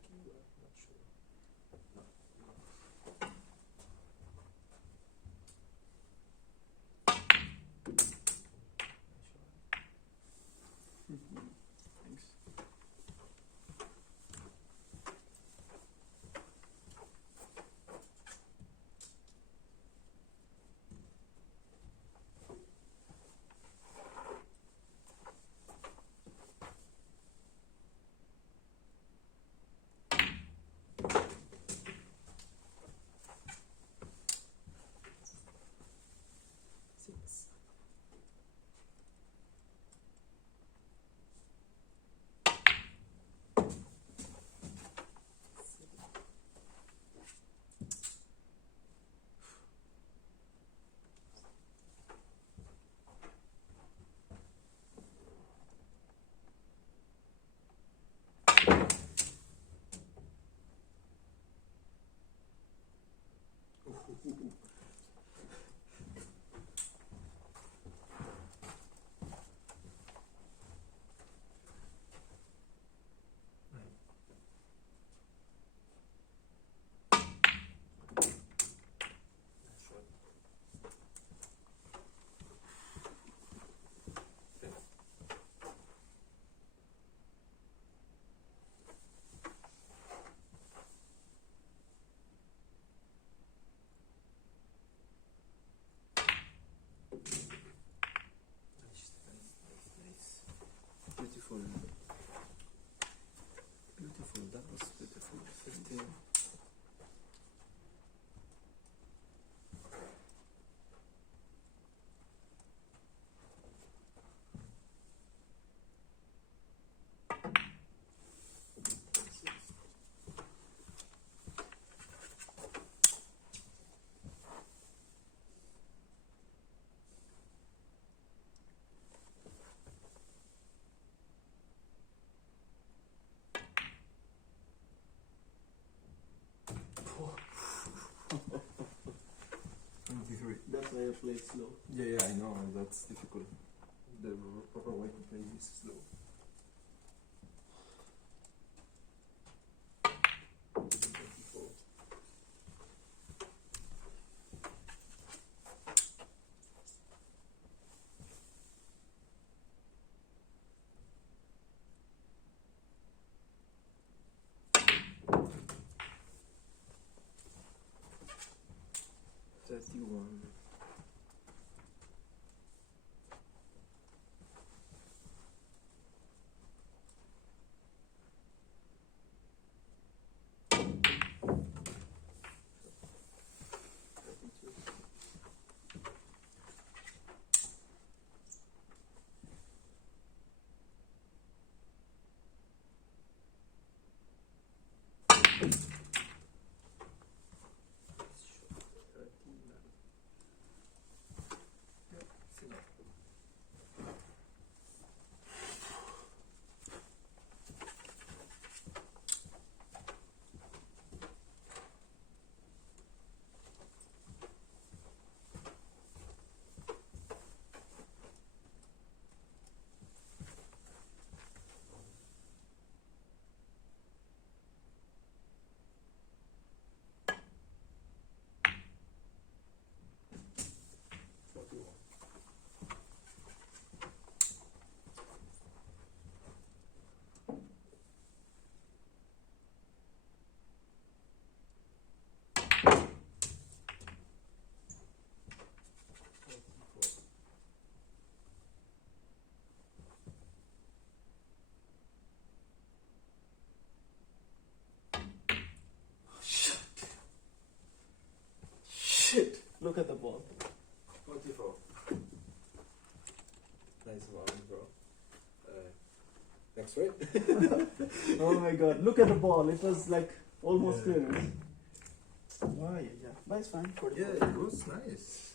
lucky, but not sure. No. Thanks. Six. Nice. Beautiful. Beautiful. That was beautiful. 15. That's why I played slow. Yeah, I know, that's difficult. The proper way to play this slow. One. Shit! Look at the ball. 24. Nice one, bro. Next right? Oh my god, look at the ball. It was like almost clear. Why? Yeah, but it's fine. Yeah, it was nice.